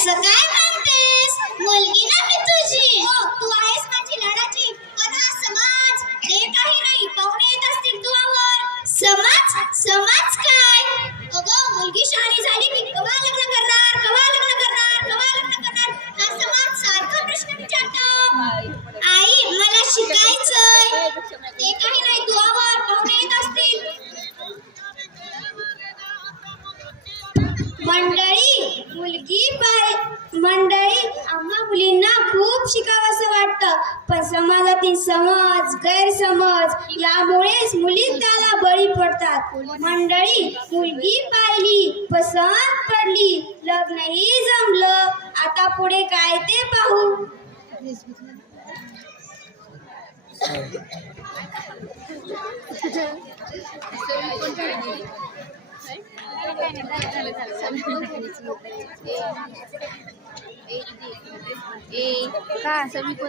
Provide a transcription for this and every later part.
subscribe खूप शिकावंसं वाटतं. पण समाजातील समज गैरसमज यामुळेच मुली त्याला बळी पडतात. मंडळी मुलगी पाहिली पसंत पडली. लग्नही जमलं. आता पुढे काय ते पाहू. এই का सभी को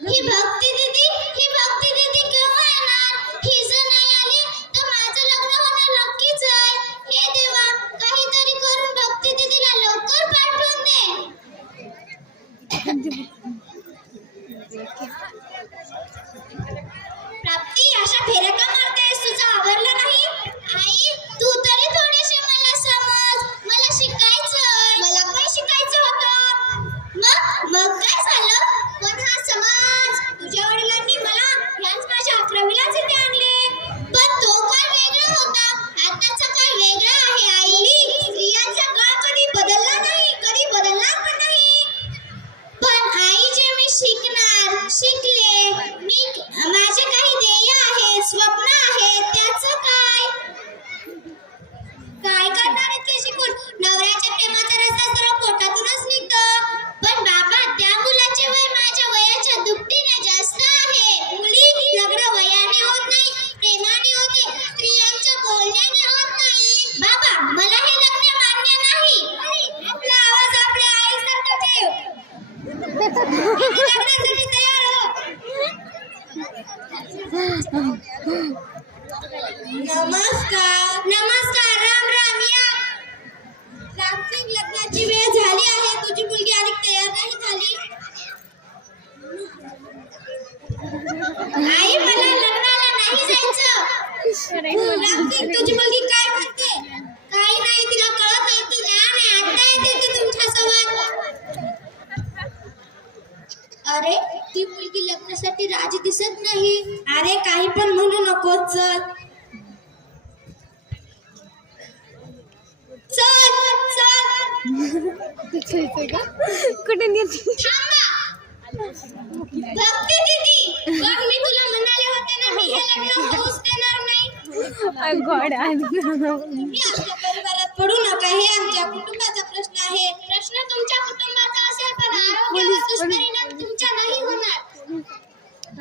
ही भक्ती दीदी ही भक्ती दीदी केव्हा येणार हीच नाही आली तर माझं लग्न होणार नक्कीच आहे हे देवा काहीतरी करून भक्ती दीदीला लवकर पाठवून दे प्राप्ती अशा फेऱ्या अरे ती मुलगी लग्नासाठी राजी दिसत नाही. अरे काही पण म्हणू नको चल. चल पडू नका हे आमच्या कुटुंबाचा प्रश्न आहे. प्रश्न तुमच्या कुटुंबाचा असेल पण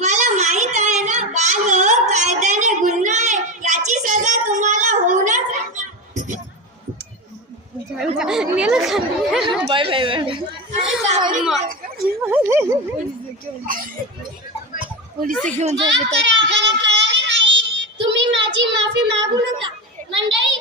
तुम्हाला माहीत आहे ना? बाल हो, कायद्याने गुन्हा आहे याची सजा तुम्हाला होऊनच बाय बाय पोलीस घेऊन तुम्ही माझी माफी मागू नका. मंडळी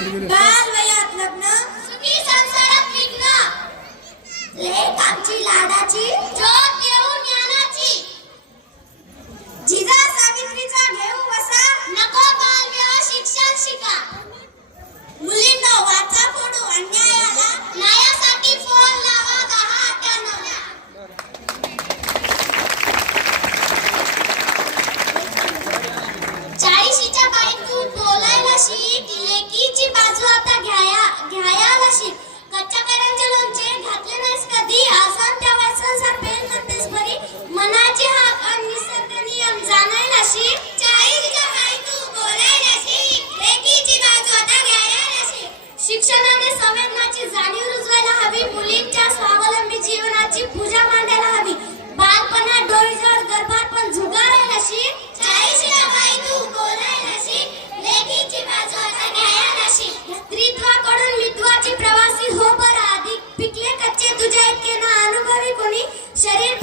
बाल वयात लग्न. सुखी आमची लाडाची ज्योत शरीर